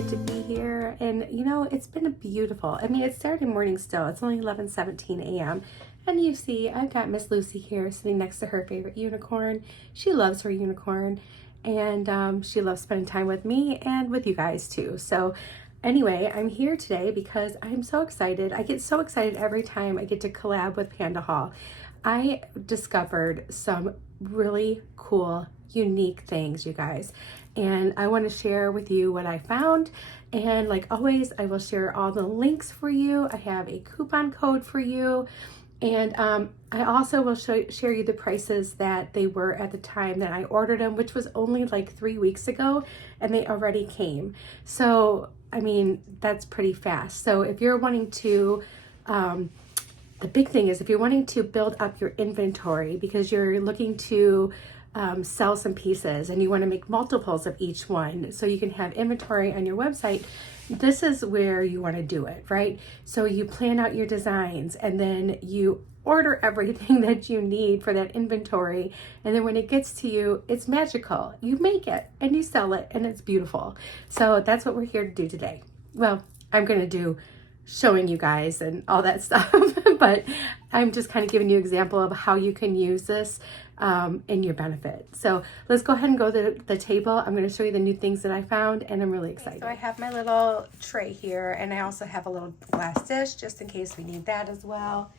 excited to be here. And you know, it's been a beautiful, I mean, it's Saturday morning still. It's only 11:17 a.m. And you see, I've got Miss Lucy here sitting next to her favorite unicorn. She loves her unicorn, and she loves spending time with me and with you guys too. So anyway, I'm here today because I'm so excited. I get so excited every time I get to collab with Pandahall. I discovered some really cool, unique things, you guys, and I want to share with you what I found. And like always, I will share all the links for you. I have a coupon code for you, and I also will share you the prices that they were at the time that I ordered them, which was only like 3 weeks ago, and they already came. So I mean, that's pretty fast. So if you're wanting to the big thing is if you're wanting to build up your inventory because you're looking to sell some pieces and you want to make multiples of each one so you can have inventory on your website, this is where you want to do it, right? So you plan out your designs and then you order everything that you need for that inventory, and then when it gets to you, it's magical. You make it and you sell it and it's beautiful. So that's what we're here to do today. Well, I'm going to do showing you guys and all that stuff, but I'm just kind of giving you an example of how you can use this in your benefit. So let's go ahead and go to the table. I'm going to show you the new things that I found, and I'm really excited. So I have my little tray here, and I also have a little glass dish just in case we need that as well.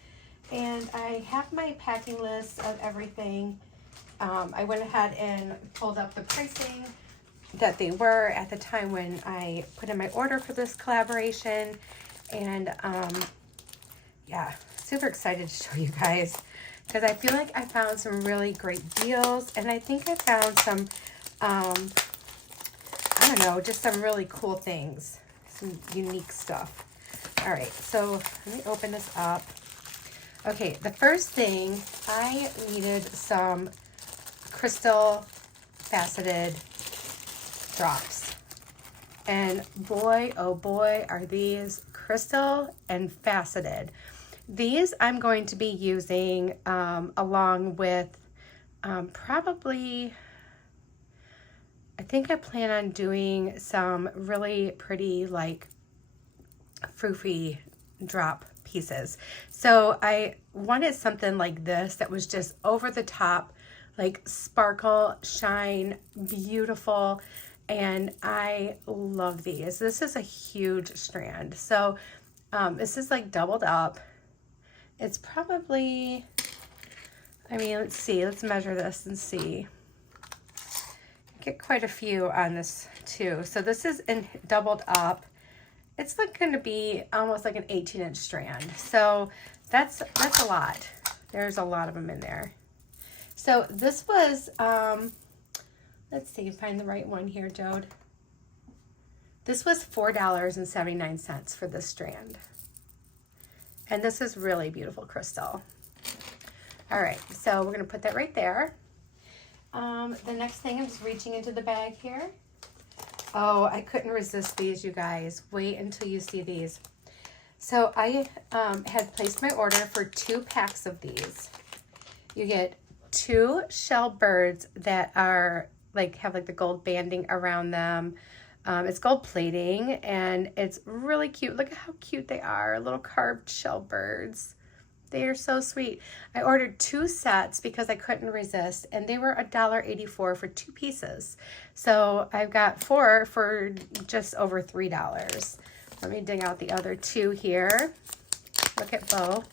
And I have my packing list of everything. I went ahead and pulled up the pricing that they were at the time when I put in my order for this collaboration. And yeah, super excited to show you guys because I feel like I found some really great deals, and I think I found some, I don't know, just some really cool things, some unique stuff. All right, so let me open this up. Okay, the first thing, I needed some crystal faceted drops. And boy, oh boy, are these crystal and faceted. These I'm going to be using along with probably, I think I plan on doing some really pretty like froofy drop pieces. So I wanted something like this that was just over the top, like sparkle, shine, beautiful. And I love these. This is a huge strand. So this is like doubled up. It's probably, I mean, let's see, let's measure this and see. Get quite a few on this too. So this is in doubled up. It's like going to be almost like an 18-inch strand. So that's a lot. There's a lot of them in there. So this was, let's see, find the right one here, Jode. This was $4.79 for this strand. And this is really beautiful crystal. All right, so we're gonna put that right there. The next thing, I'm just reaching into the bag here. Oh, I couldn't resist these, you guys. Wait until you see these. So I had placed my order for 2 packs of these. You get 2 shell birds that are like have like the gold banding around them. It's gold plating and it's really cute. Look at how cute they are, little carved shell birds. They are so sweet. I ordered 2 sets because I couldn't resist, and they were $1.84 for 2 pieces. So I've got 4 for just over $3. Let me dig out the other 2 here. Look at both.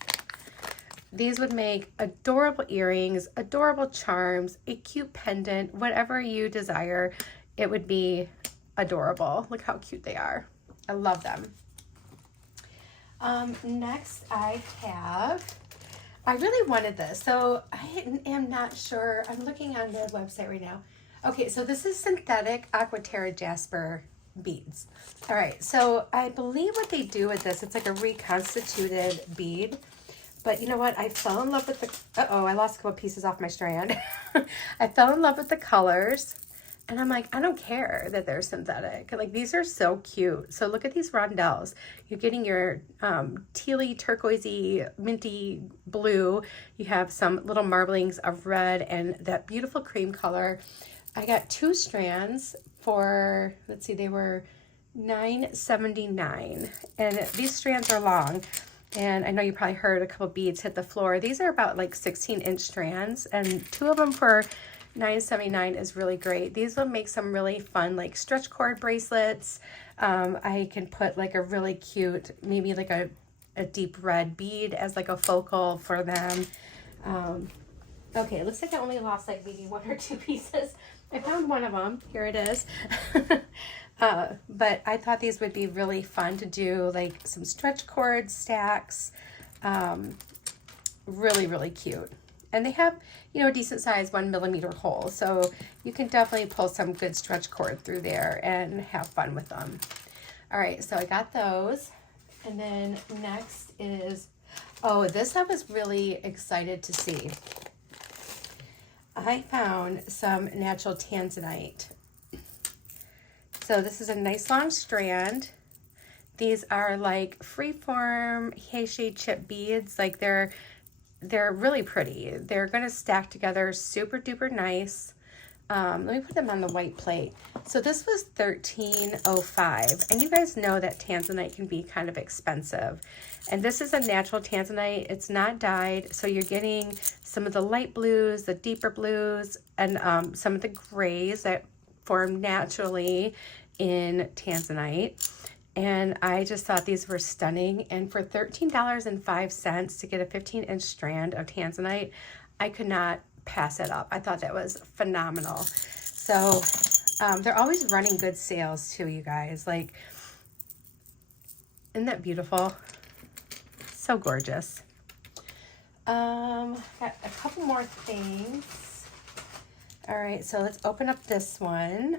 These would make adorable earrings, adorable charms, a cute pendant, whatever you desire. It would be adorable. Look how cute they are. I love them. Next I really wanted this. So I am not sure. I'm looking on the website right now. Okay, so this is synthetic Aquaterra Jasper beads. All right, so I believe what they do with this, it's like a reconstituted bead. But you know what? I fell in love with the, uh-oh, I lost a couple pieces off my strand. I fell in love with the colors. And I'm like, I don't care that they're synthetic. Like, these are so cute. So look at these rondelles. You're getting your tealy, turquoisey, minty blue. You have some little marblings of red and that beautiful cream color. I got 2 strands for, let's see, they were $9.79. And these strands are long. And I know you probably heard a couple beads hit the floor. These are about like 16-inch strands, and 2 of them for $9.79 is really great. These will make some really fun like stretch cord bracelets. I can put like a really cute, maybe like a deep red bead as like a focal for them. Okay, it looks like I only lost like maybe 1 or 2 pieces. I found one of them. Here it is. But I thought these would be really fun to do, like some stretch cord stacks. Really, really cute. And they have, you know, a decent size 1mm hole. So you can definitely pull some good stretch cord through there and have fun with them. All right, so I got those. And then next is, oh, this I was really excited to see. I found some natural tanzanite. So this is a nice long strand. These are like freeform Heisei chip beads. Like they're really pretty. They're gonna stack together super duper nice. Let me put them on the white plate. So this was $13.05, and you guys know that tanzanite can be kind of expensive. And this is a natural tanzanite. It's not dyed, so you're getting some of the light blues, the deeper blues, and some of the grays that form naturally in tanzanite. And I just thought these were stunning. And for $13.05 to get a 15-inch strand of tanzanite, I could not pass it up. I thought that was phenomenal. So they're always running good sales too, you guys. Like, isn't that beautiful? So gorgeous. Got a couple more things. All right, so let's open up this one.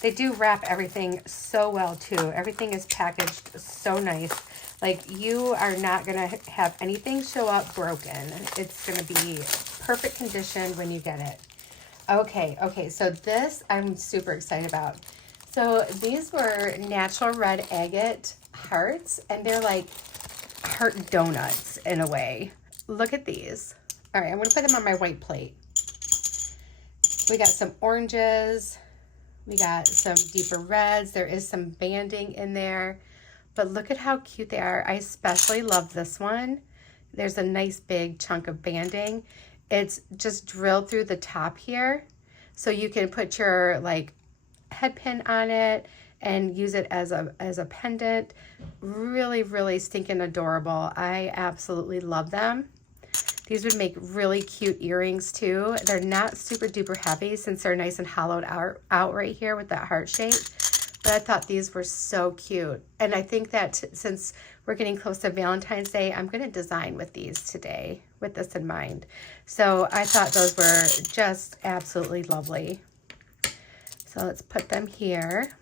They do wrap everything so well too. Everything is packaged so nice. Like, you are not gonna have anything show up broken. It's gonna be perfect condition when you get it. Okay, so this I'm super excited about. So these were natural red agate hearts, and they're like heart donuts in a way. Look at these. All right, I'm gonna put them on my white plate. We got some oranges. We got some deeper reds. There is some banding in there, but look at how cute they are. I especially love this one. There's a nice big chunk of banding. It's just drilled through the top here, so you can put your like head pin on it and use it as a pendant. Really, really stinking adorable. I absolutely love them. These would make really cute earrings too. They're not super duper heavy since they're nice and hollowed out right here with that heart shape. But I thought these were so cute. And I think that since we're getting close to Valentine's Day, I'm going to design with these today with this in mind. So I thought those were just absolutely lovely. So let's put them here.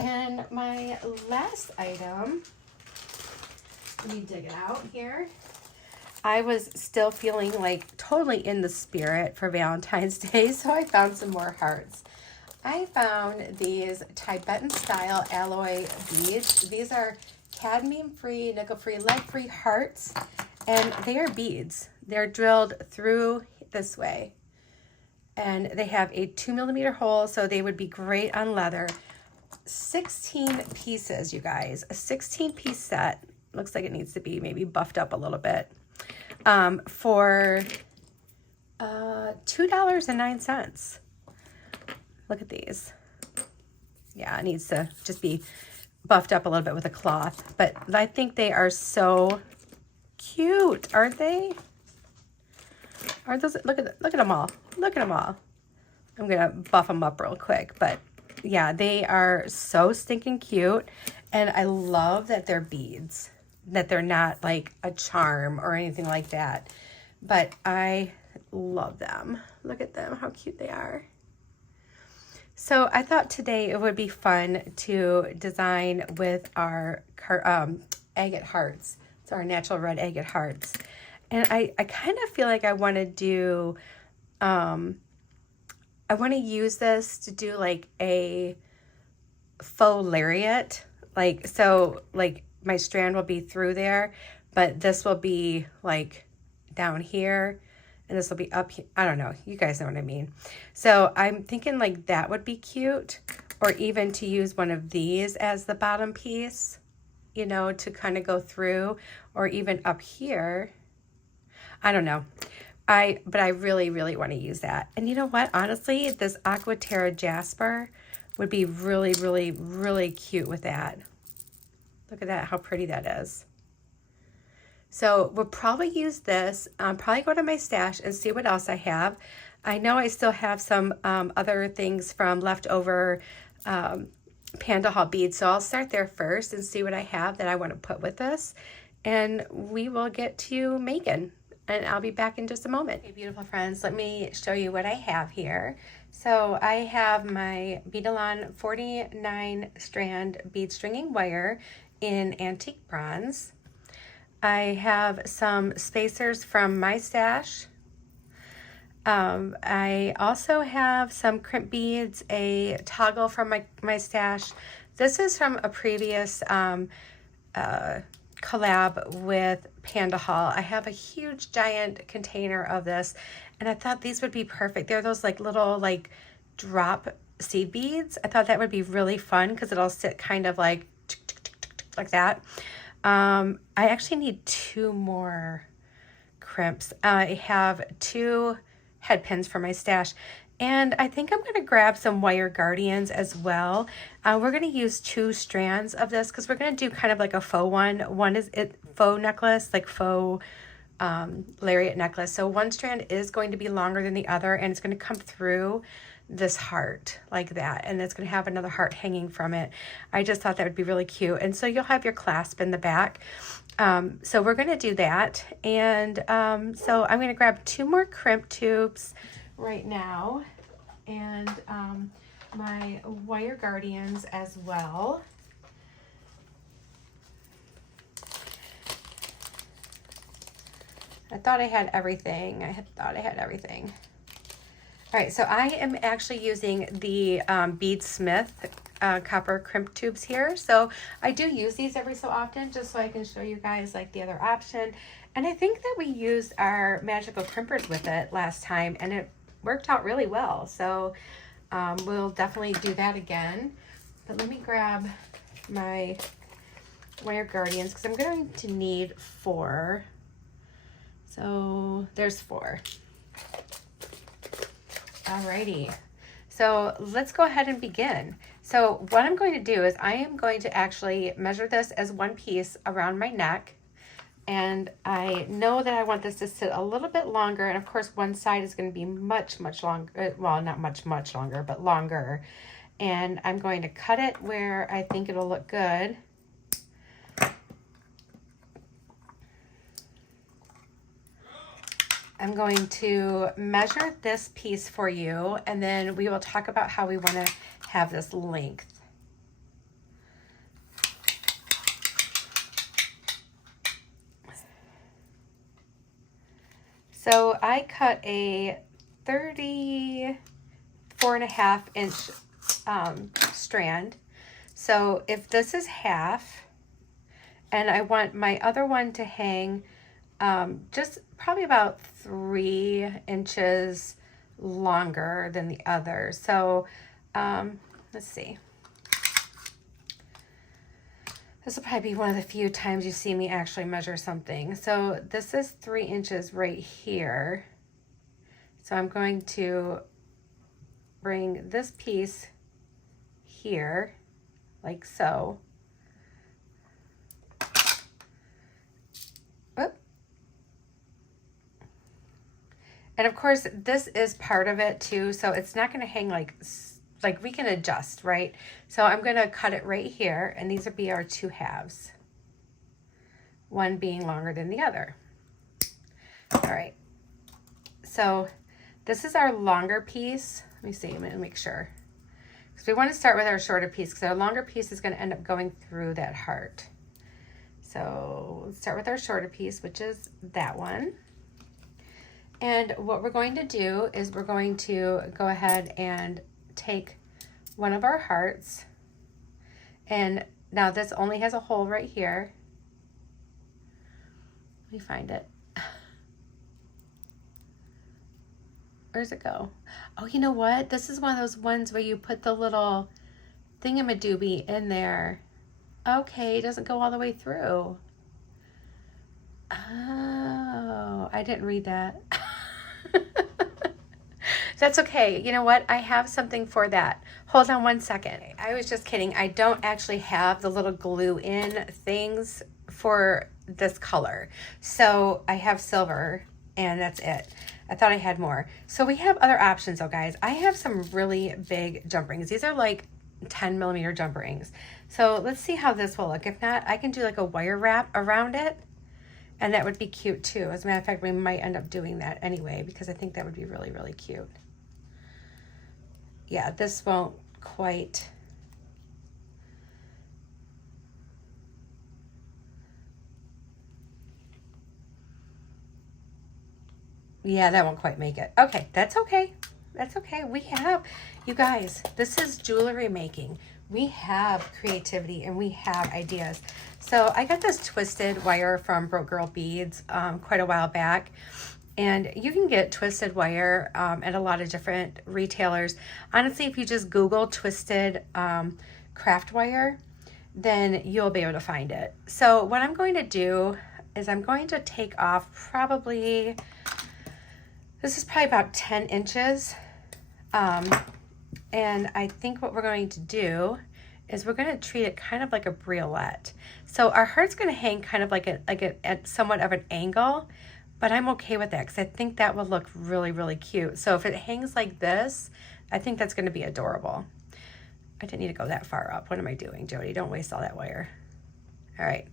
And my last item, let me dig it out here. I was still feeling like totally in the spirit for Valentine's Day, so I found some more hearts. I found these Tibetan style alloy beads. These are cadmium-free, nickel-free, lead-free hearts, and they are beads. They're drilled through this way, and they have a 2mm hole, so they would be great on leather. 16 pieces, you guys. A 16-piece set. Looks like it needs to be maybe buffed up a little bit. For $2.09. Look at these. Yeah, it needs to just be buffed up a little bit with a cloth. But I think they are so cute, aren't they? Aren't those? Look at them all. Look at them all. I'm gonna buff them up real quick, but yeah, they are so stinking cute, and I love that they're beads, that they're not like a charm or anything like that, but I love them. Look at them, how cute they are. So I thought today it would be fun to design with our agate hearts. It's our natural red agate hearts. And I kind of feel like I want to do, I want to use this to do like a faux lariat. Like, so like my strand will be through there, but this will be like down here, and this will be up here. I don't know. You guys know what I mean. So I'm thinking like that would be cute, or even to use one of these as the bottom piece, you know, to kind of go through, or even up here. I don't know. But I really, really want to use that. And you know what? Honestly, this Aqua Terra Jasper would be really, really, really cute with that. Look at that, how pretty that is. So we'll probably use this, probably go to my stash and see what else I have. I know I still have some other things from leftover Pandahall beads, so I'll start there first and see what I have that I want to put with this. And we will get to making. And I'll be back in just a moment. Okay, beautiful friends, let me show you what I have here. So I have my Beadalon 49 strand bead stringing wire in antique bronze. I have some spacers from my stash. I also have some crimp beads, a toggle from my stash. This is from a previous collab with Pandahall. I have a huge giant container of this, and I thought these would be perfect. They're those like little like drop seed beads. I thought that would be really fun because it'll sit kind of like that. I actually need 2 more crimps. I have 2 head pins for my stash, and I think I'm going to grab some wire guardians as well. We're going to use 2 strands of this because we're going to do kind of like a faux one. One is faux necklace, like faux lariat necklace. So one strand is going to be longer than the other, and it's going to come through this heart like that, and it's going to have another heart hanging from it. I just thought that would be really cute. And so you'll have your clasp in the back. So we're going to do that. And so I'm going to grab 2 more crimp tubes right now, and my wire guardians as well. I thought I had everything. I had thought I had everything. All right, so I am actually using the Bead Smith copper crimp tubes here. So I do use these every so often just so I can show you guys like the other option. And I think that we used our magical crimpers with it last time, and it worked out really well. So we'll definitely do that again. But let me grab my wire guardians because I'm going to need 4. So there's 4. Alrighty, so let's go ahead and begin. So what I'm going to do is I am going to actually measure this as one piece around my neck, and I know that I want this to sit a little bit longer, and of course one side is going to be much longer, well, not much longer, but longer. And I'm going to cut it where I think it'll look good. I'm going to measure this piece for you, and then we will talk about how we want to have this length. So I cut a 34.5-inch strand. So if this is half, and I want my other one to hang just probably about 3 inches longer than the other. So let's see. This will probably be one of the few times you see me actually measure something. So this is 3 inches right here. So I'm going to bring this piece here, like so. And of course, this is part of it too, so it's not going to hang like we can adjust, right? So I'm going to cut it right here, and these will be our 2 halves, one being longer than the other. All right, so this is our longer piece. Let me see, I'm going to make sure. Because we want to start with our shorter piece, because our longer piece is going to end up going through that heart. So let's start with our shorter piece, which is that one. And what we're going to do is we're going to go ahead and take one of our hearts, and now this only has a hole right here. Let me find it. Where's it go? Oh, you know what? This is one of those ones where you put the little thingamadoobie in there. Okay, it doesn't go all the way through. Oh, I didn't read that. That's okay. You know what? I have something for that. Hold on one second. I was just kidding. I don't actually have the little glue in things for this color. So I have silver and that's it. I thought I had more. So we have other options though, guys. I have some really big jump rings. These are like 10 millimeter jump rings. So let's see how this will look. If not, I can do like a wire wrap around it. And that would be cute too. As a matter of fact, we might end up doing that anyway, because I think that would be really, really cute. Yeah, this won't quite. Yeah, that won't quite make it. Okay, that's okay. That's okay. We have, you guys, this is jewelry making. We have creativity and we have ideas. So I got this twisted wire from Broke Girl Beads quite a while back. And you can get twisted wire at a lot of different retailers. Honestly, if you just Google twisted craft wire, then you'll be able to find it. So what I'm going to do is I'm going to take off probably, this is probably about 10 inches. And I think what we're going to do is we're going to treat it kind of like a briolet. So our heart's going to hang kind of like at somewhat of an angle, but I'm okay with that because I think that would look really, really cute. So if it hangs like this, I think that's going to be adorable. I didn't need to go that far up. What am I doing, Jody? Don't waste all that wire. All right.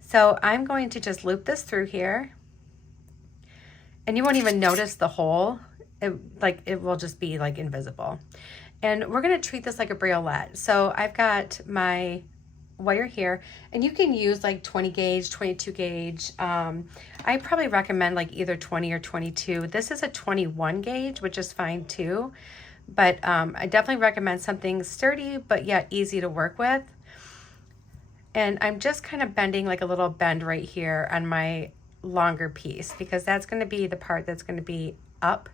So I'm going to just loop this through here. And you won't even notice the hole. It will just be like invisible. And we're going to treat this like a briolet. So I've got my wire here, and you can use like 20 gauge, 22 gauge. I probably recommend like either 20 or 22. This is a 21 gauge, which is fine too. But I definitely recommend something sturdy, but yet easy to work with. And I'm just kind of bending like a little bend right here on my longer piece, because that's going to be the part that's going to be up.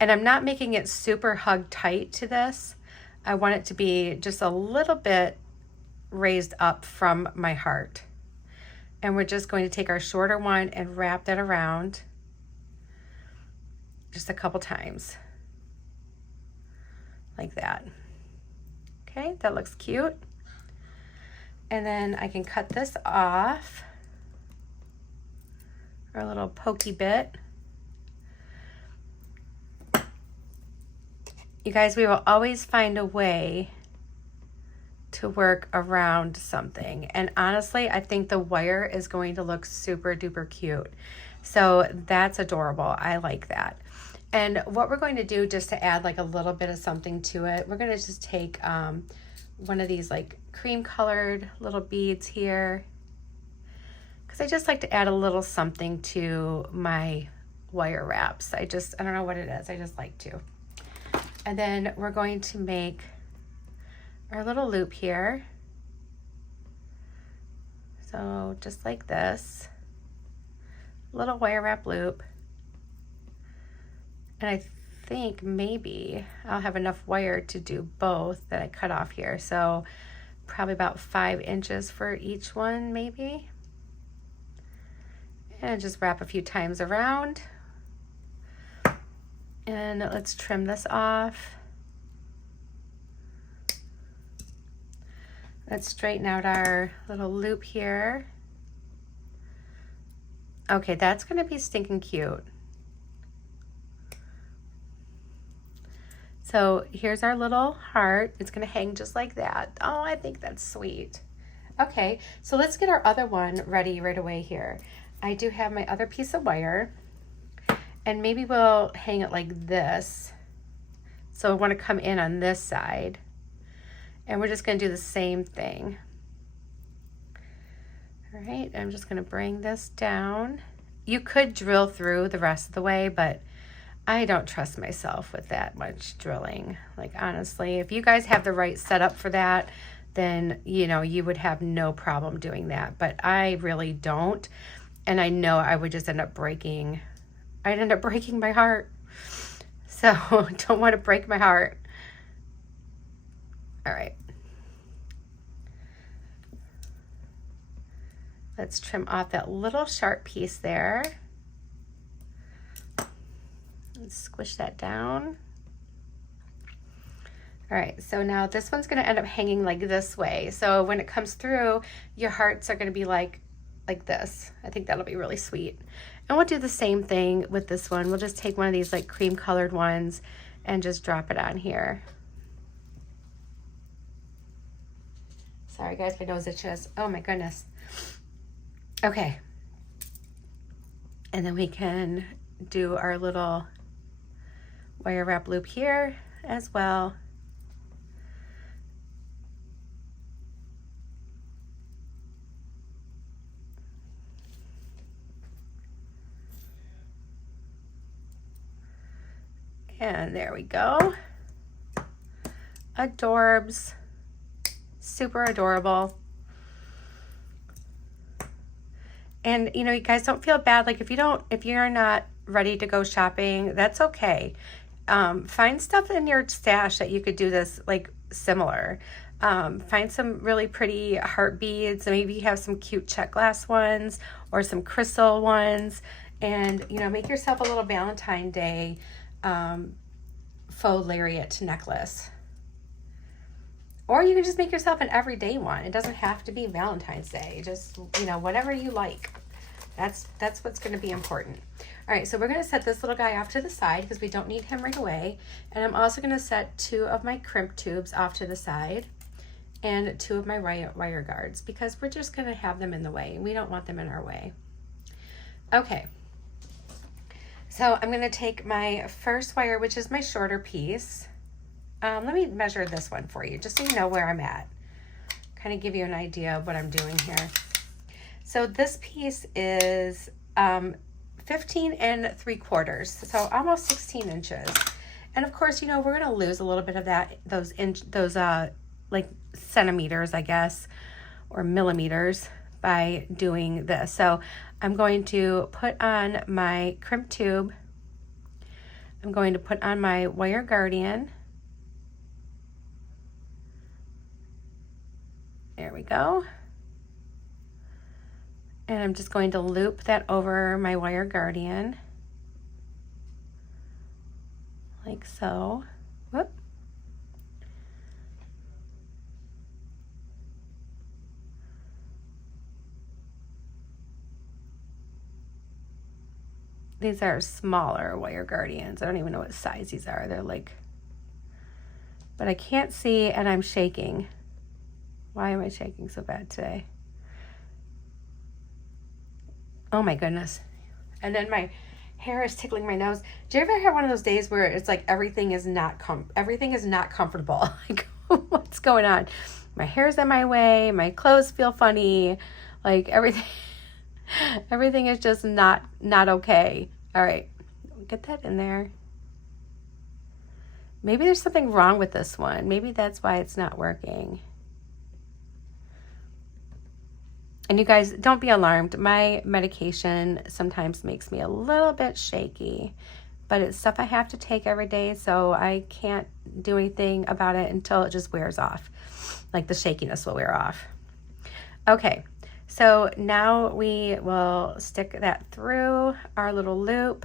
And I'm not making it super hug tight to this. I want it to be just a little bit raised up from my heart. And we're just going to take our shorter one and wrap that around just a couple times. Like that. Okay, that looks cute. And then I can cut this off. Our little pokey bit. You guys, we will always find a way to work around something. And honestly, I think the wire is going to look super duper cute. So that's adorable. I like that. And what we're going to do, just to add like a little bit of something to it, we're going to just take one of these like cream colored little beads here, because I just like to add a little something to my wire wraps. I don't know what it is. I just like to. And then we're going to make our little loop here. So just like this, little wire wrap loop. And I think maybe I'll have enough wire to do both that I cut off here. So probably about 5 inches for each one, maybe. And just wrap a few times around. And let's trim this off. Let's straighten out our little loop here. Okay, that's gonna be stinking cute. So here's our little heart. It's gonna hang just like that. Oh, I think that's sweet. Okay, so let's get our other one ready right away here. I do have my other piece of wire. And maybe we'll hang it like this. So I want to come in on this side. And we're just going to do the same thing. All right, I'm just going to bring this down. You could drill through the rest of the way, but I don't trust myself with that much drilling. Like, honestly, if you guys have the right setup for that, then, you know, you would have no problem doing that. But I really don't. And I know I would just end up breaking. I'd end up breaking my heart. So don't want to break my heart. All right. Let's trim off that little sharp piece there. Let's squish that down. All right, so now this one's gonna end up hanging like this way. So when it comes through, your hearts are gonna be like this. I think that'll be really sweet. And we'll do the same thing with this one. We'll just take one of these like cream colored ones and just drop it on here. Sorry guys, my nose itches. Oh my goodness. Okay. And then we can do our little wire wrap loop here as well. And there we go. Adorbs. Super adorable. And you know, you guys don't feel bad. Like if you're not ready to go shopping, that's okay. Find stuff in your stash that you could do this like similar. Find some really pretty heart beads. Maybe you have some cute check glass ones or some crystal ones, and you know, make yourself a little Valentine Day faux lariat necklace. Or you can just make yourself an everyday one. It doesn't have to be Valentine's Day. Just, you know, whatever you like. That's what's going to be important. All right, so we're going to set this little guy off to the side because we don't need him right away. And I'm also going to set 2 of my crimp tubes off to the side and 2 of my wire guards because we're just going to have them in the way. We don't want them in our way. Okay. So I'm going to take my first wire, which is my shorter piece. Let me measure this one for you, just so you know where I'm at. Kind of give you an idea of what I'm doing here. So this piece is 15 3/4, so almost 16 inches. And of course, you know, we're going to lose a little bit of that, those like centimeters, I guess, or millimeters by doing this. So I'm going to put on my crimp tube. I'm going to put on my wire guardian. There we go. And I'm just going to loop that over my wire guardian. Like so. Whoop. These are smaller wire guardians. I don't even know what size these are. They're like, but I can't see and I'm shaking. Why am I shaking so bad today? Oh my goodness. And then my hair is tickling my nose. Do you ever have one of those days where it's like everything is not comfortable? Like, what's going on? My hair's in my way, my clothes feel funny, like everything is just not okay. All right. Get that in there. Maybe there's something wrong with this one. Maybe that's why it's not working. And you guys, don't be alarmed. My medication sometimes makes me a little bit shaky, but it's stuff I have to take every day, so I can't do anything about it until it just wears off. Like the shakiness will wear off. Okay, so now we will stick that through our little loop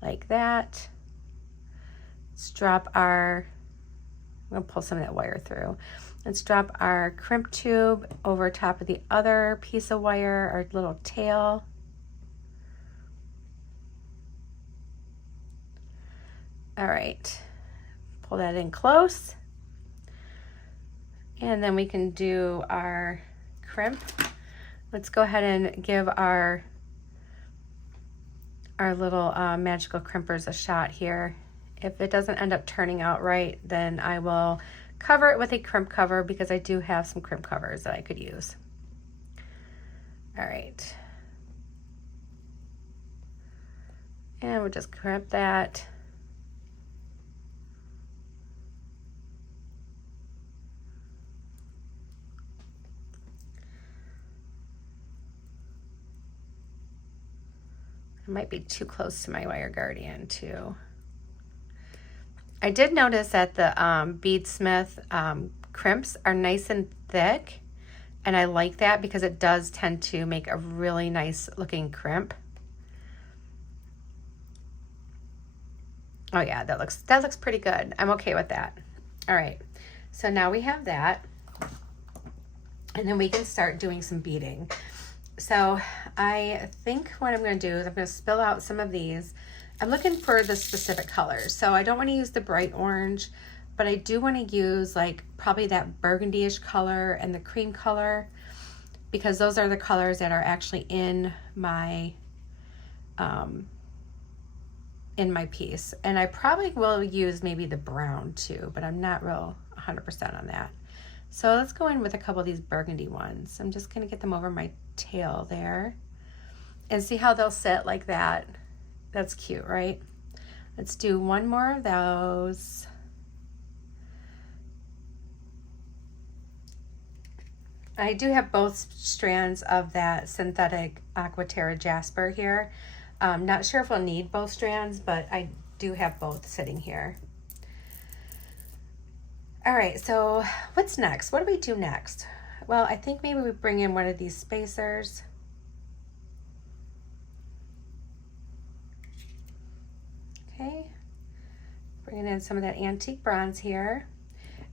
like that. Let's drop our, I'm gonna pull some of that wire through. Let's drop our crimp tube over top of the other piece of wire, our little tail. All right, pull that in close. And then we can do our crimp. Let's go ahead and give our little magical crimpers a shot here. If it doesn't end up turning out right, then I will cover it with a crimp cover because I do have some crimp covers that I could use. All right. And we'll just crimp that. It might be too close to my wire guardian too. I did notice that the Beadsmith crimps are nice and thick, and I like that because it does tend to make a really nice looking crimp. Oh yeah, that looks pretty good. I'm okay with that. All right, so now we have that, and then we can start doing some beading. So I think what I'm going to do is I'm going to spill out some of these. I'm looking for the specific colors. So I don't want to use the bright orange, but I do want to use like probably that burgundy-ish color and the cream color, because those are the colors that are actually in my piece. And I probably will use maybe the brown too, but I'm not real 100% on that. So let's go in with a couple of these burgundy ones. I'm just going to get them over my tail there and see how they'll sit like that. That's cute, right? Let's do one more of those. I do have both strands of that synthetic Aquaterra Jasper here. Not sure if we'll need both strands, but I do have both sitting here. All right, so what's next? What do we do next? Well, I think maybe we bring in one of these spacers. Okay, bringing in some of that antique bronze here.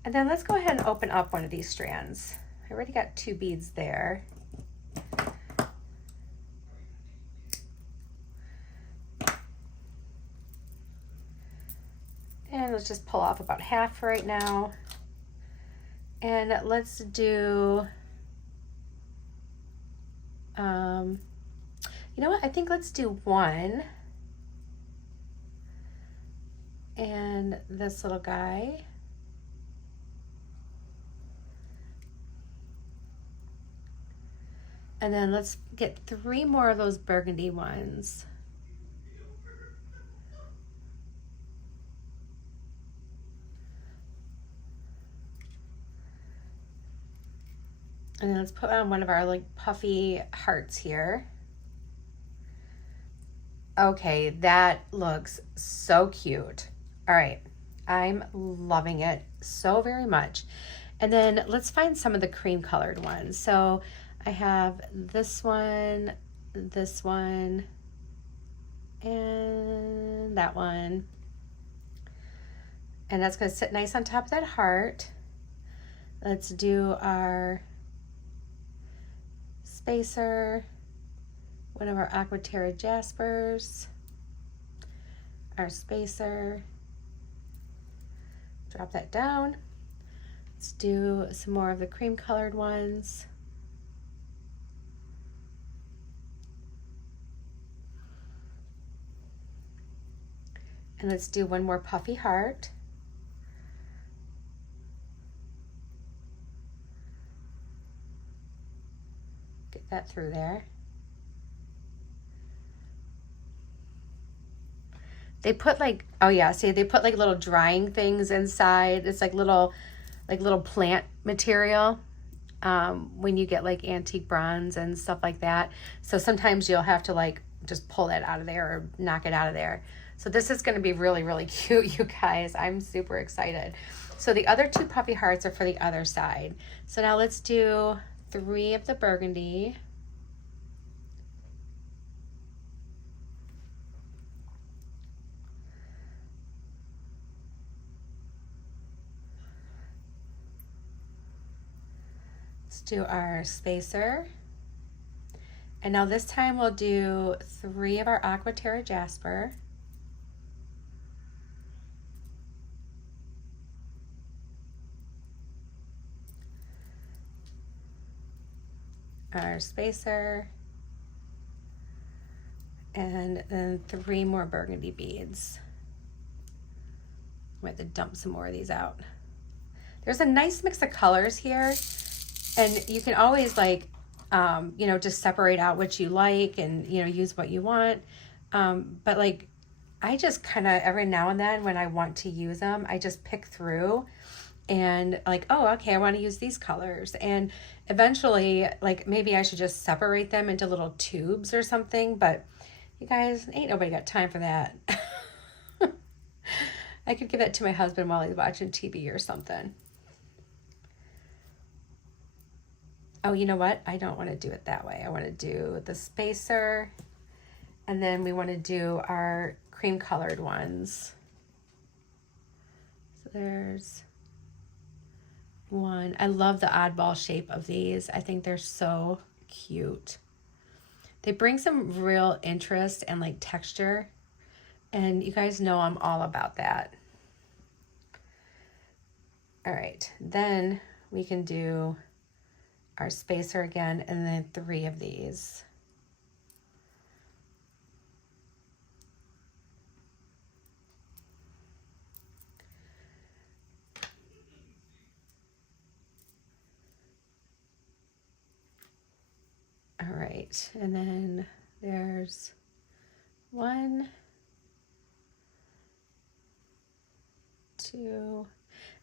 And then let's go ahead and open up one of these strands. I already got 2 beads there. And let's just pull off about half right now. And let's do, you know what? I think let's do one. And this little guy. And then let's get 3 more of those burgundy ones. And then let's put on one of our like puffy hearts here. Okay, that looks so cute. All right, I'm loving it so very much. And then let's find some of the cream colored ones. So I have this one, and that one. And that's gonna sit nice on top of that heart. Let's do our spacer, one of our Aquaterra Jaspers, our spacer, drop that down. Let's do some more of the cream colored ones. And let's do one more puffy heart. Get that through there. They put like, oh yeah, see, they put like little drying things inside. It's like little plant material when you get like antique bronze and stuff like that. So sometimes you'll have to like just pull that out of there or knock it out of there. So this is going to be really, really cute, you guys. I'm super excited. So the other 2 puffy hearts are for the other side. So now let's do 3 of the burgundy. Let's do our spacer. And now this time we'll do 3 of our Aquaterra Jasper. Our spacer, and then 3 more burgundy beads. I'm going to dump some more of these out. There's a nice mix of colors here, and you can always like, you know, just separate out what you like and, you know, use what you want. But like, I just kind of every now and then when I want to use them, I just pick through and like, oh, okay, I want to use these colors. And eventually, like maybe I should just separate them into little tubes or something, but you guys, ain't nobody got time for that. I could give that to my husband while he's watching TV or something. Oh, you know what? I don't want to do it that way. I want to do the spacer, and then we want to do our cream colored ones. So there's one. I love the oddball shape of these. I think they're so cute. They bring some real interest and like texture, and you guys know I'm all about that. All right, then we can do our spacer again, and then 3 of these. All right, and then there's 1, 2,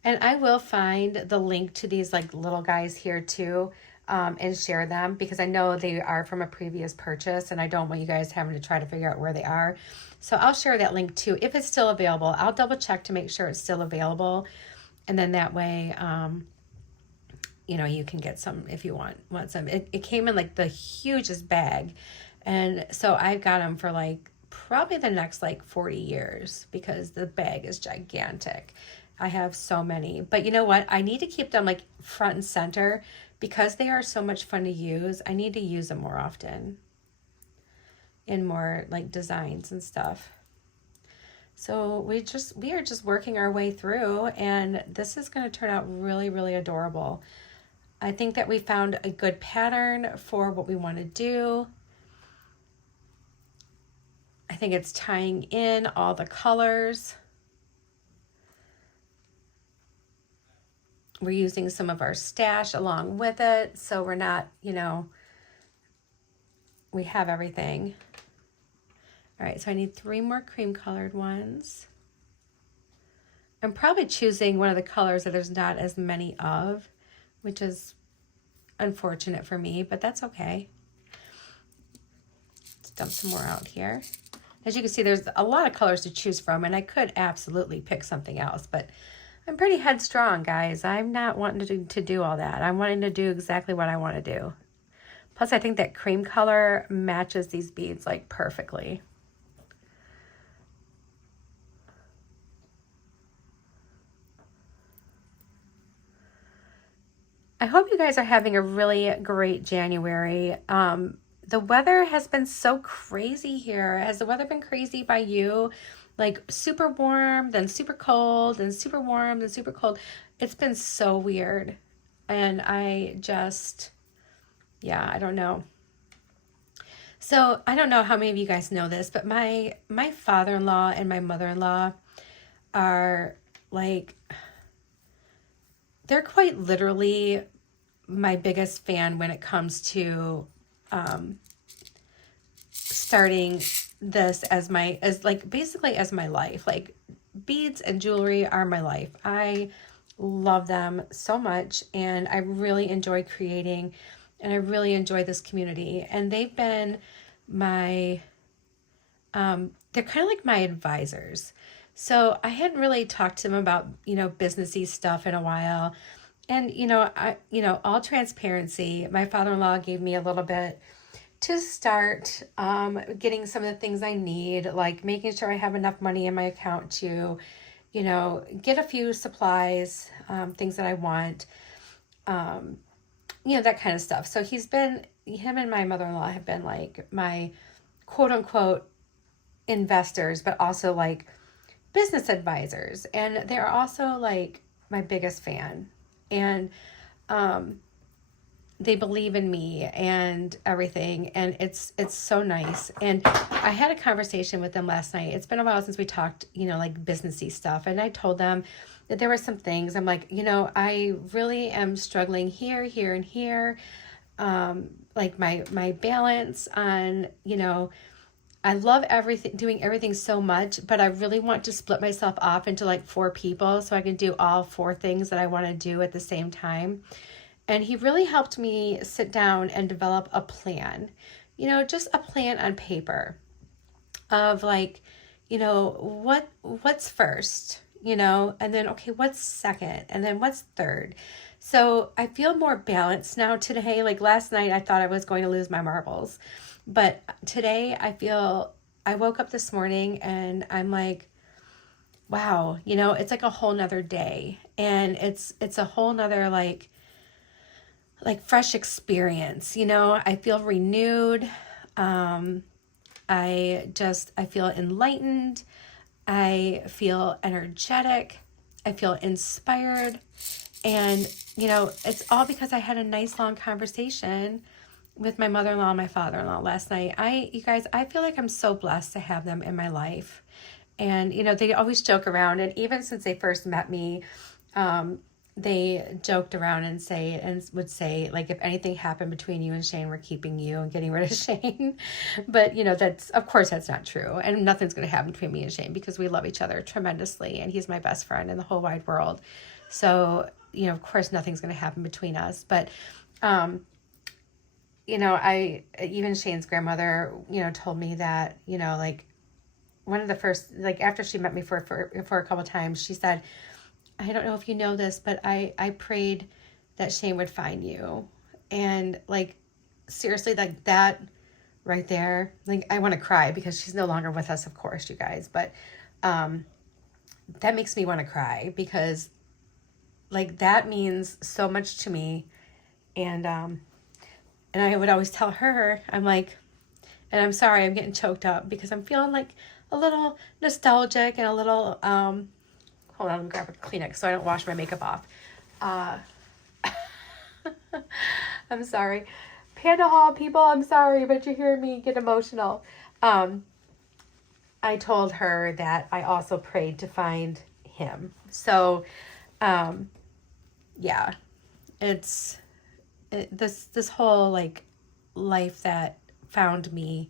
and I will find the link to these like little guys here too, and share them, because I know they are from a previous purchase and I don't want you guys having to try to figure out where they are. So I'll share that link too if it's still available. I'll double check to make sure it's still available, and then that way you know, you can get some if you want some. It came in like the hugest bag, and so I've got them for like probably the next like 40 years because the bag is gigantic. I have so many, but you know what? I need to keep them like front and center because they are so much fun to use. I need to use them more often in more like designs and stuff. So we are just working our way through, and this is going to turn out really, really adorable. I think that we found a good pattern for what we want to do. I think it's tying in all the colors. We're using some of our stash along with it, so we're not, you know, we have everything. All right, so I need 3 more cream colored ones. I'm probably choosing one of the colors that there's not as many of, which is unfortunate for me, but that's okay. Let's dump some more out here. As you can see, there's a lot of colors to choose from, and I could absolutely pick something else, but I'm pretty headstrong, guys. I'm not wanting to do all that. I'm wanting to do exactly what I want to do. Plus, I think that cream color matches these beads like perfectly. I hope you guys are having a really great January. The weather has been so crazy here. Has the weather been crazy by you? Like super warm, then super cold, then super warm, then super cold. It's been so weird. And I just, yeah, I don't know. So I don't know how many of you guys know this, but my father-in-law and my mother-in-law are like, they're quite literally my biggest fan when it comes to starting this as basically as my life. Like beads and jewelry are my life. I love them so much, and I really enjoy creating, and I really enjoy this community. And they've been my they're kind of like my advisors. So I hadn't really talked to them about, you know, businessy stuff in a while. And, all transparency, my father-in-law gave me a little bit to start getting some of the things I need, like making sure I have enough money in my account to, get a few supplies, things that I want, that kind of stuff. So him and my mother-in-law have been like my quote unquote investors, but also like business advisors. And they're also like my biggest fan. And they believe in me and everything, and it's so nice. And I had a conversation with them last night. It's been a while since we talked, like businessy stuff, and I told them that there were some things I'm like, I really am struggling here, and here, like my balance on, I love doing everything so much, but I really want to split myself off into like 4 people so I can do all 4 things that I want to do at the same time. And he really helped me sit down and develop a plan, just a plan on paper of like, what's first, you know, and then, okay, what's second? And then what's third? So I feel more balanced now today. Like last night, I thought I was going to lose my marbles. But today I woke up this morning and I'm like, wow, you know, it's like a whole nother day. And it's a whole nother like fresh experience, you know. I feel renewed. I feel enlightened. I feel energetic. I feel inspired. And, you know, it's all because I had a nice long conversation with my mother-in-law and my father-in-law last night. You guys, I feel like I'm so blessed to have them in my life. And, you know, they always joke around. And even since they first met me, they joked around and would say, like, if anything happened between you and Shane, we're keeping you and getting rid of Shane. But, you know, of course that's not true. And nothing's going to happen between me and Shane because we love each other tremendously. And he's my best friend in the whole wide world. So, you know, of course nothing's going to happen between us. But, you know, even Shane's grandmother, you know, told me that, you know, like one of the first, like after she met me for a couple of times, she said, I don't know if you know this, but I prayed that Shane would find you. And like, seriously, like that right there, like I want to cry because she's no longer with us, of course, you guys. But that makes me want to cry because like that means so much to me. And I would always tell her, I'm like, and I'm sorry, I'm getting choked up because I'm feeling like a little nostalgic and a little, hold on, let me grab a Kleenex so I don't wash my makeup off. I'm sorry. Pandahall people, I'm sorry, but you hear me get emotional. I told her that I also prayed to find him. So, yeah, this whole like life that found me,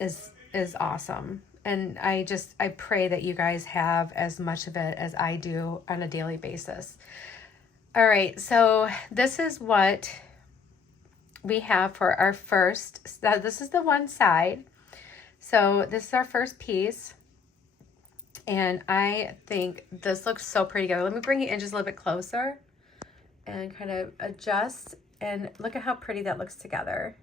is awesome. And I pray that you guys have as much of it as I do on a daily basis. All right, so this is what we have for our first, this is the one side. So this is our first piece. And I think this looks so pretty together. Let me bring it in just a little bit closer and kind of adjust. And look at how pretty that looks together.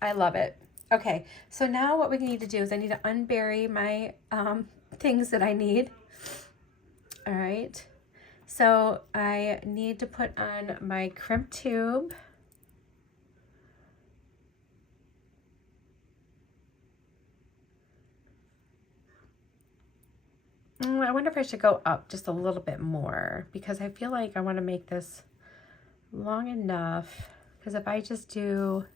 I love it. Okay, so now what we need to do is I need to unbury my things that I need. All right, so I need to put on my crimp tube. I wonder if I should go up just a little bit more because I feel like I want to make this long enough, because if I just do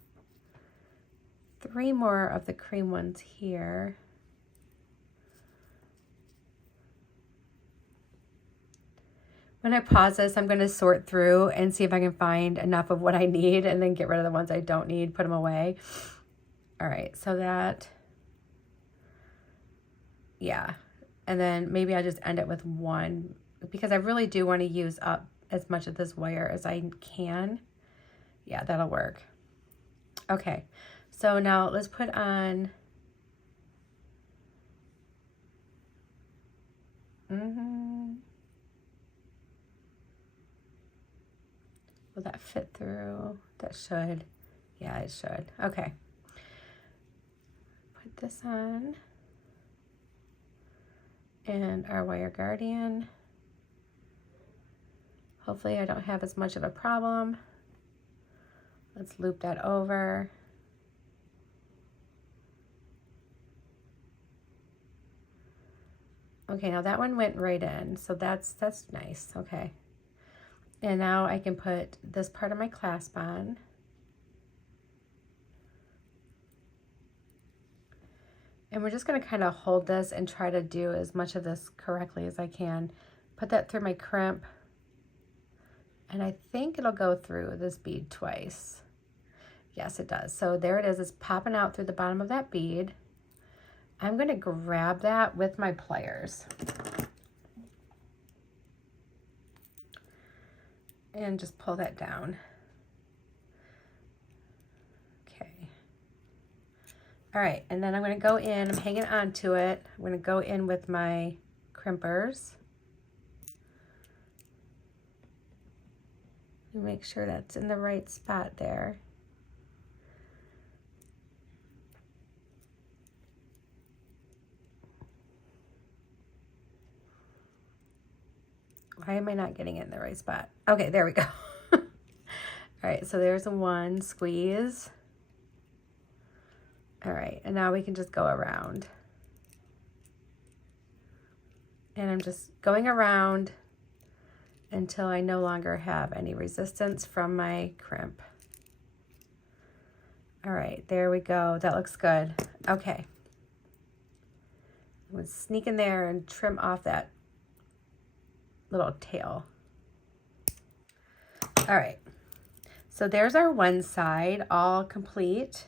3 more of the cream ones here. When I pause this, I'm going to sort through and see if I can find enough of what I need and then get rid of the ones I don't need, put them away. All right, so that, yeah. And then maybe I just end it with 1 because I really do want to use up as much of this wire as I can. Yeah, that'll work. Okay, so now let's put on, will that fit through? That should. Yeah, it should. Okay. Put this on. And our wire guardian. Hopefully I don't have as much of a problem. Let's loop that over. Okay, now that one went right in, so that's nice. Okay. And now I can put this part of my clasp on. And we're just going to kind of hold this and try to do as much of this correctly as I can. Put that through my crimp. And I think it'll go through this bead twice. Yes, it does. So there it is. It's popping out through the bottom of that bead. I'm going to grab that with my pliers. And just pull that down. Okay. All right, and then I'm going to go in, I'm hanging on to it. I'm going to go in with my crimpers. Make sure that's in the right spot there. Why am I not getting it in the right spot? Okay, there we go. All right, so there's a one squeeze. All right, and now we can just go around. And I'm just going around until I no longer have any resistance from my crimp. All right, there we go. That looks good. Okay. I'm gonna sneak in there and trim off that little tail. All right, so there's our one side all complete.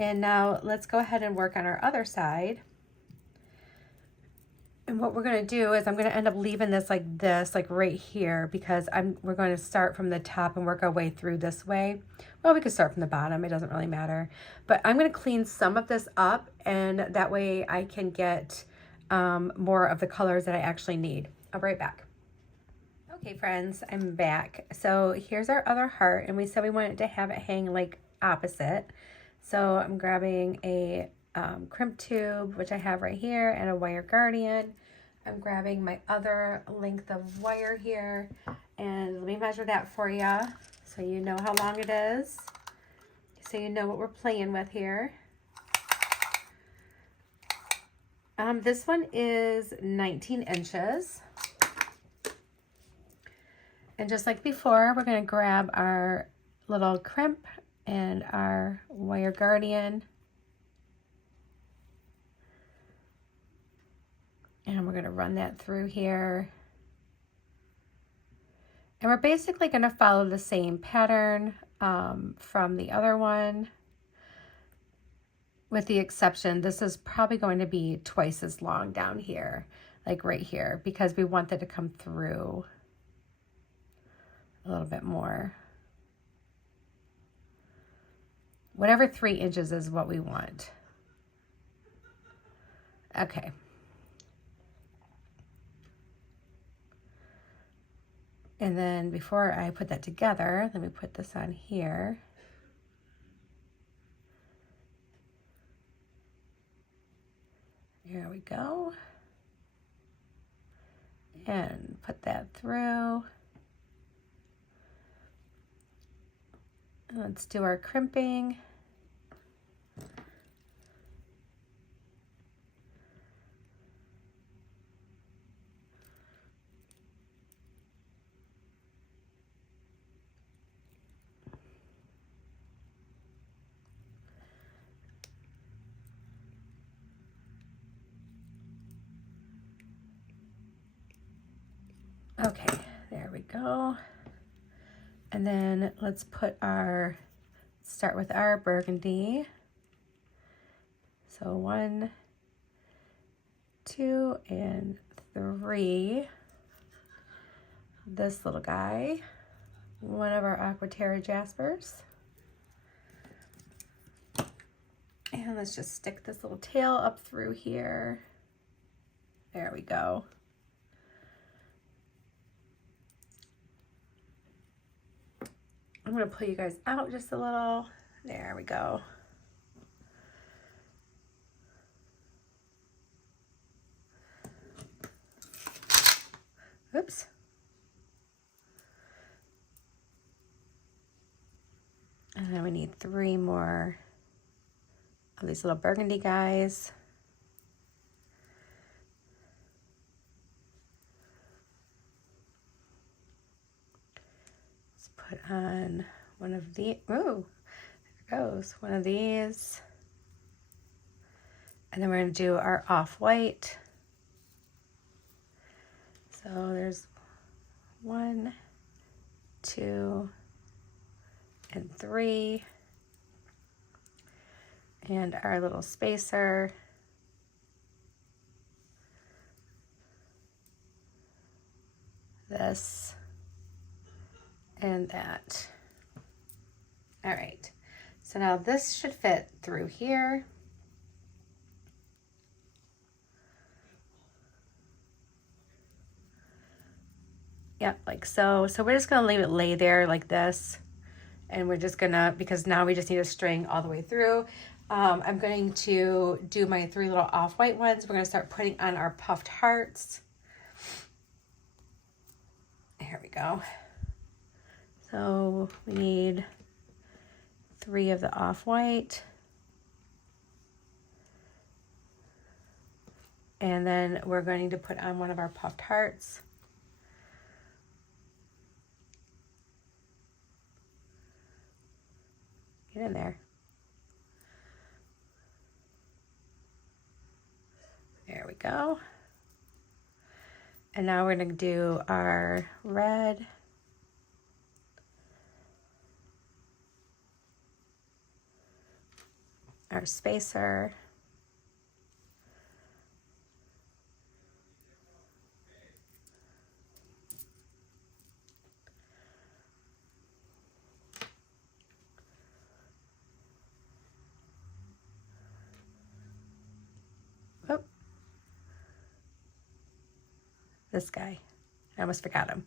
And now let's go ahead and work on our other side. And what we're gonna do is I'm gonna end up leaving this, like right here, because we're going to start from the top and work our way through this way. Well, we could start from the bottom, it doesn't really matter. But I'm gonna clean some of this up, and that way I can get more of the colors that I actually need. I'll be right back. Okay, friends, I'm back. So here's our other heart, and we said we wanted to have it hang like opposite. So I'm grabbing a crimp tube, which I have right here, and a wire guardian. I'm grabbing my other length of wire here, and let me measure that for you so you know how long it is, so you know what we're playing with here. This one is 19 inches. And just like before, we're going to grab our little crimp and our wire guardian. And we're going to run that through here. And we're basically going to follow the same pattern from the other one, with the exception, this is probably going to be twice as long down here, like right here, because we want that to come through a little bit more. Whatever 3 inches is what we want. Okay. And then before I put that together, let me put this on here. Here we go. And put that through. Let's do our crimping. Okay, there we go. And then let's start with our burgundy. So 1, 2, and 3. This little guy, one of our Aqua Terra Jaspers. And let's just stick this little tail up through here. There we go. I'm going to pull you guys out just a little. There we go. Oops. And then we need 3 more of these little burgundy guys. Put on one of the, ooh, there goes one of these. And then we're going to do our off-white. So there's 1, 2, and 3. And our little spacer. This. And that. All right, So now this should fit through here. Yep, like so. So we're just gonna leave it lay there like this. And we're just gonna, because now we just need a string all the way through. I'm going to do my 3 little off-white ones. We're gonna start putting on our puffed hearts. Here we go. So we need 3 of the off-white. And then we're going to put on one of our puffed hearts. Get in there. There we go. And now we're going to do our red. Our spacer. Oh. This guy. I almost forgot him.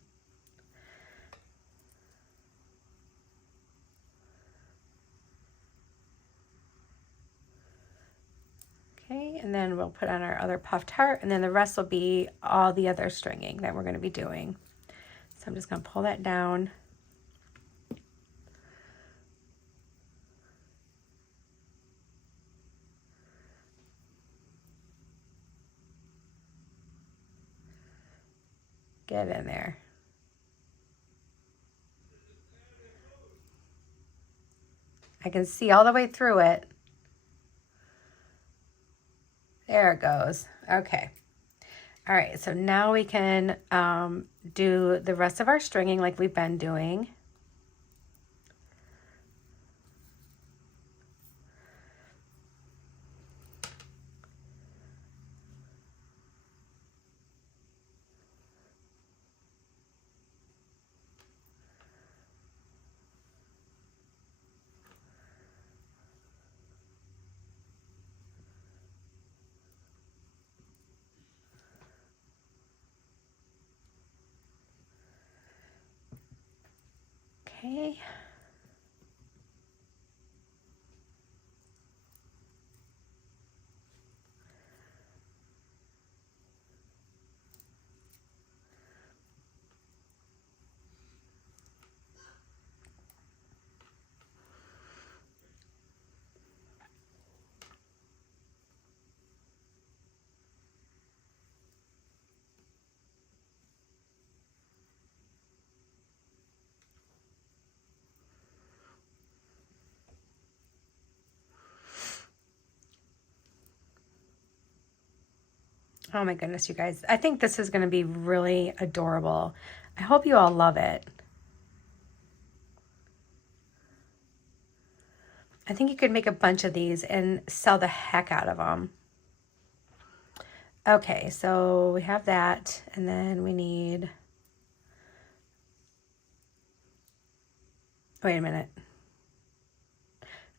Okay, and then we'll put on our other puffed heart, and then the rest will be all the other stringing that we're going to be doing. So I'm just going to pull that down. Get in there. I can see all the way through it. There it goes. Okay. All right, so now we can do the rest of our stringing like we've been doing. Okay. Oh my goodness, you guys. I think this is going to be really adorable. I hope you all love it. I think you could make a bunch of these and sell the heck out of them. Okay, so we have that, and then we need... Wait a minute.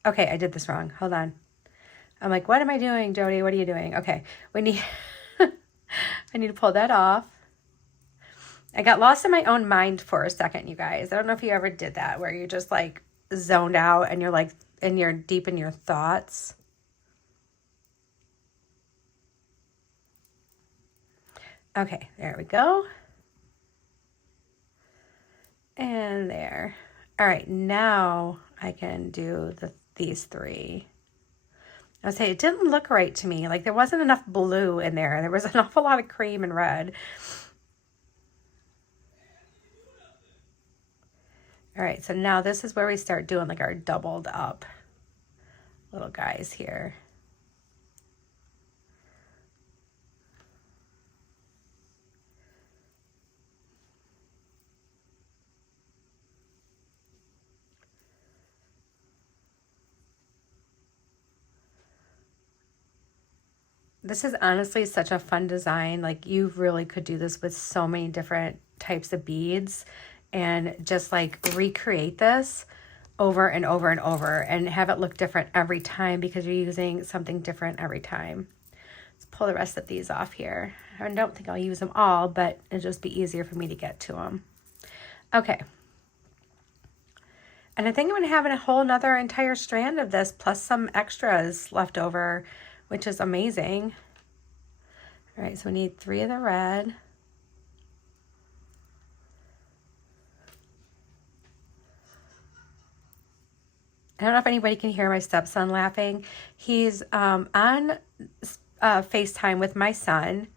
Okay, I did this wrong. Hold on. I'm like, what am I doing, Jody? What are you doing? Okay, we need... I need to pull that off. I got lost in my own mind for a second, you guys. I don't know if you ever did that, where you're just like zoned out and you're like, and you're deep in your thoughts. Okay, there we go. And there. All right, now I can do these 3. I would say it didn't look right to me. Like there wasn't enough blue in there. There was an awful lot of cream and red. All right, so now this is where we start doing like our doubled up little guys here. This is honestly such a fun design. Like you really could do this with so many different types of beads and just like recreate this over and over and over and have it look different every time because you're using something different every time. Let's pull the rest of these off here. I don't think I'll use them all, but it'll just be easier for me to get to them. Okay. And I think I'm going to have a whole nother entire strand of this plus some extras left over, which is amazing. All right, so we need 3 of the red. I don't know if anybody can hear my stepson laughing. He's on FaceTime with my son,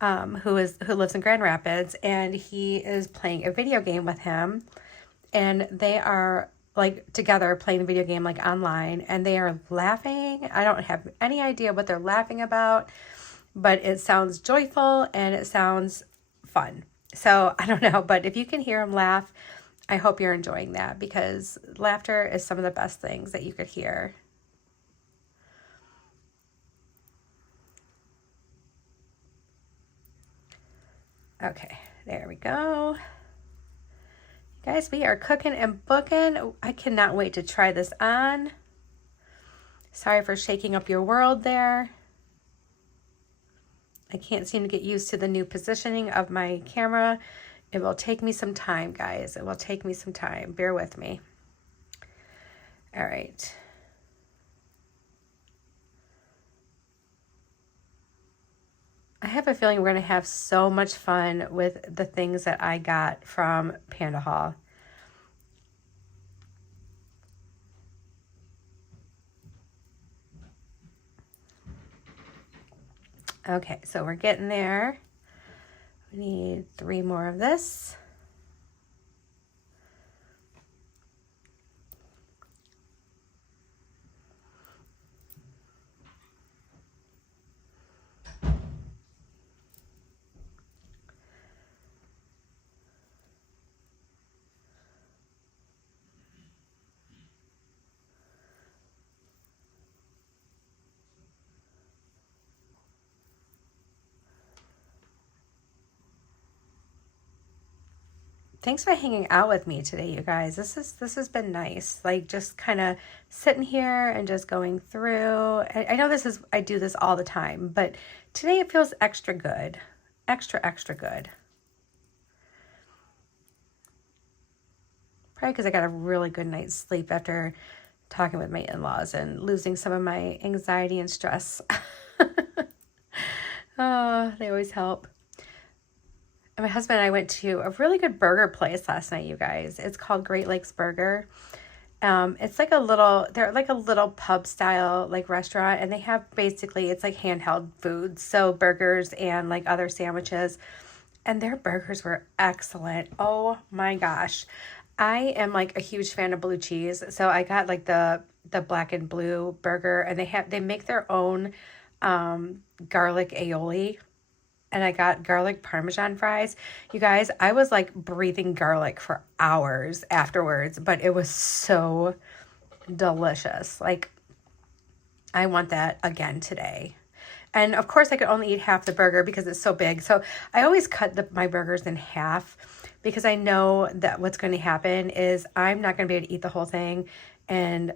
who lives in Grand Rapids, and he is playing a video game with him. And they are like together playing the video game like online, and they are laughing. I don't have any idea what they're laughing about, but it sounds joyful and it sounds fun. So I don't know, but if you can hear them laugh, I hope you're enjoying that, because laughter is some of the best things that you could hear. Okay, there we go. Guys, we are cooking and booking. I cannot wait to try this on. Sorry for shaking up your world there. I can't seem to get used to the new positioning of my camera. It will take me some time, guys. It will take me some time. Bear with me. All right. I have a feeling we're going to have so much fun with the things that I got from Pandahall. Okay, so we're getting there. We need 3 more of this. Thanks for hanging out with me today, you guys. This has been nice. Like, just kind of sitting here and just going through. I know I do this all the time, but today it feels extra good. Extra good. Probably because I got a really good night's sleep after talking with my in-laws and losing some of my anxiety and stress. Oh, they always help. My husband and I went to a really good burger place last night, you guys. It's called Great Lakes Burger. It's like they're like a little pub style like restaurant, and they have basically, it's like handheld foods. So burgers and like other sandwiches, and their burgers were excellent. Oh my gosh. I am like a huge fan of blue cheese. So I got like the black and blue burger, and they make their own garlic aioli. And I got garlic parmesan fries. You guys, I was like breathing garlic for hours afterwards, but it was so delicious. Like, I want that again today. And of course I could only eat half the burger because it's so big. So I always cut my burgers in half, because I know that what's going to happen is I'm not going to be able to eat the whole thing. And,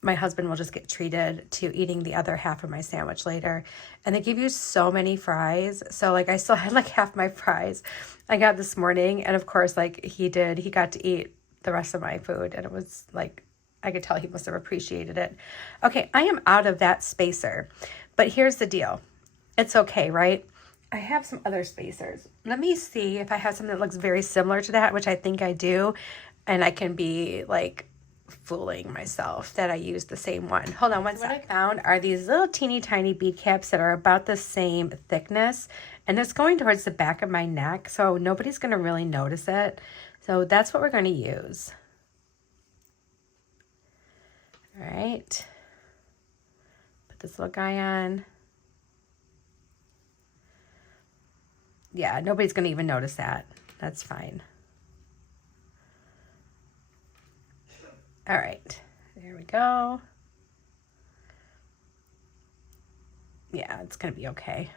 my husband will just get treated to eating the other half of my sandwich later. And they give you so many fries. So like, I still had like half my fries I got this morning. And of course, like he got to eat the rest of my food. And it was like, I could tell he must have appreciated it. Okay, I am out of that spacer. But here's the deal. It's okay, right? I have some other spacers. Let me see if I have something that looks very similar to that, which I think I do. And I can be like fooling myself that I used the same one. Hold on one second. What I found are these little teeny tiny bead caps that are about the same thickness, and it's going towards the back of my neck, so nobody's going to really notice it. So that's what we're going to use. All right. Put this little guy on. Yeah, nobody's going to even notice that. That's fine. All right, there we go. Yeah, it's gonna be okay.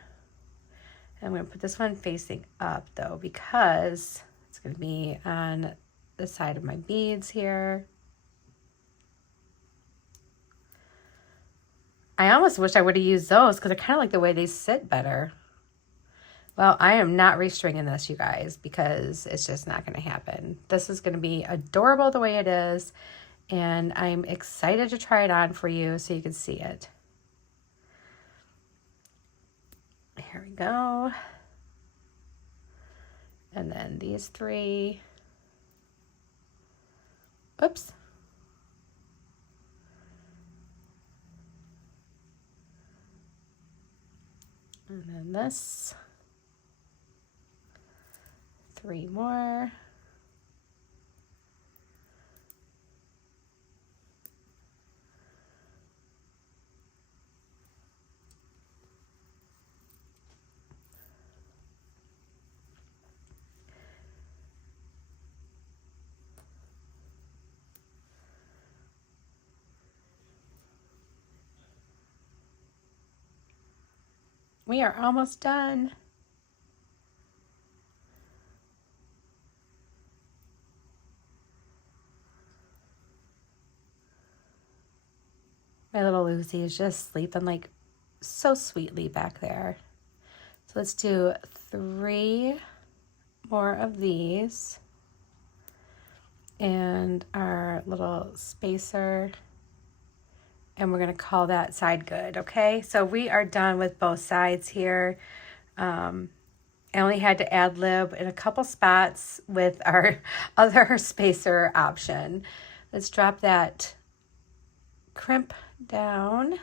I'm gonna put this one facing up though, because it's gonna be on the side of my beads here. I almost wish I would have used those because I kind of like the way they sit better. Well, I am not restringing this, you guys, because it's just not going to happen. This is going to be adorable the way it is, and I'm excited to try it on for you so you can see it. Here we go. And then these 3. Oops. And then this. 3 more. We are almost done. My little Lucy is just sleeping like so sweetly back there. So let's do 3 more of these. And our little spacer. And we're going to call that side good, okay? So we are done with both sides here. I only had to ad-lib in a couple spots with our other spacer option. Let's drop that crimp down.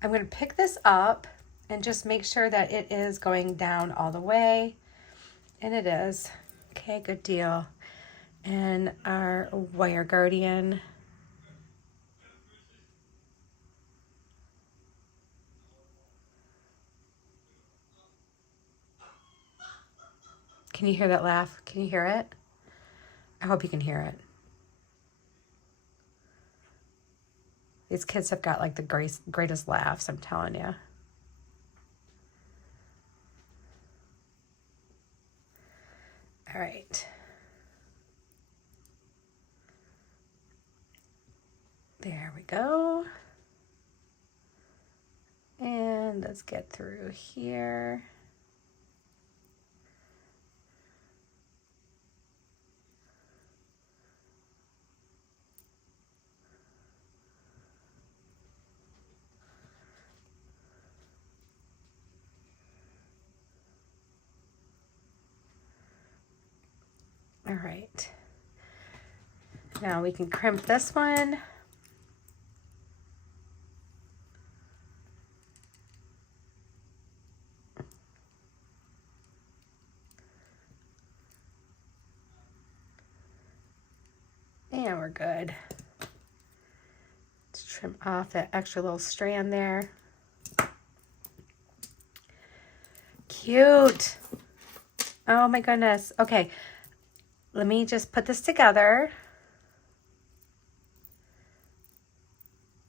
I'm going to pick this up and just make sure that it is going down all the way. And it is. Okay, good deal. And our wire guardian. Can you hear that laugh? Can you hear it? I hope you can hear it. These kids have got like the greatest laughs, I'm telling you. All right. There we go. And let's get through here. All right. Now we can crimp this one. And we're good. Let's trim off that extra little strand there. Cute. Oh my goodness. Okay. Let me just put this together.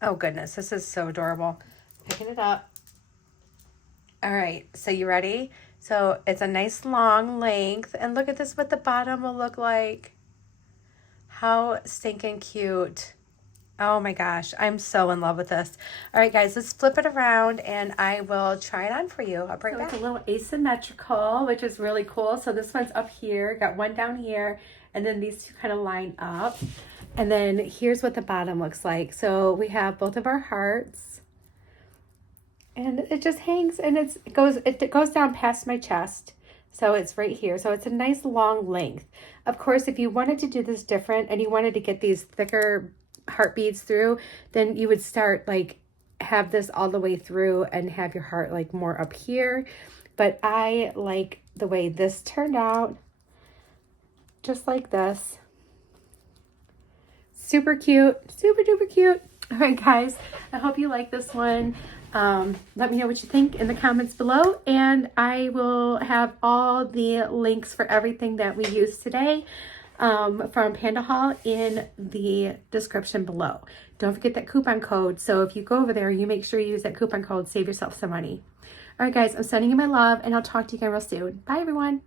Oh goodness, this is so adorable. Picking it up. All right, so you ready? So it's a nice long length, and look at this, what the bottom will look like. How stinking cute. Oh my gosh, I'm so in love with this. All right, guys, let's flip it around and I will try it on for you. I'll bring it back. It's a little asymmetrical, which is really cool. So this one's up here, got one down here, and then these 2 kind of line up. And then here's what the bottom looks like. So we have both of our hearts. And it just hangs, and it goes down past my chest. So it's right here. So it's a nice long length. Of course, if you wanted to do this different and you wanted to get these thicker heart beads through, then you would start like have this all the way through and have your heart like more up here. But I like the way this turned out, just like this. Super cute, super duper cute. All right, guys, I hope you like this one. Let me know what you think in the comments below, and I will have all the links for everything that we used today from Pandahall in the description below. Don't forget that coupon code. So if you go over there, you make sure you use that coupon code, save yourself some money. All right, guys, I'm sending you my love, and I'll talk to you again real soon. Bye, everyone.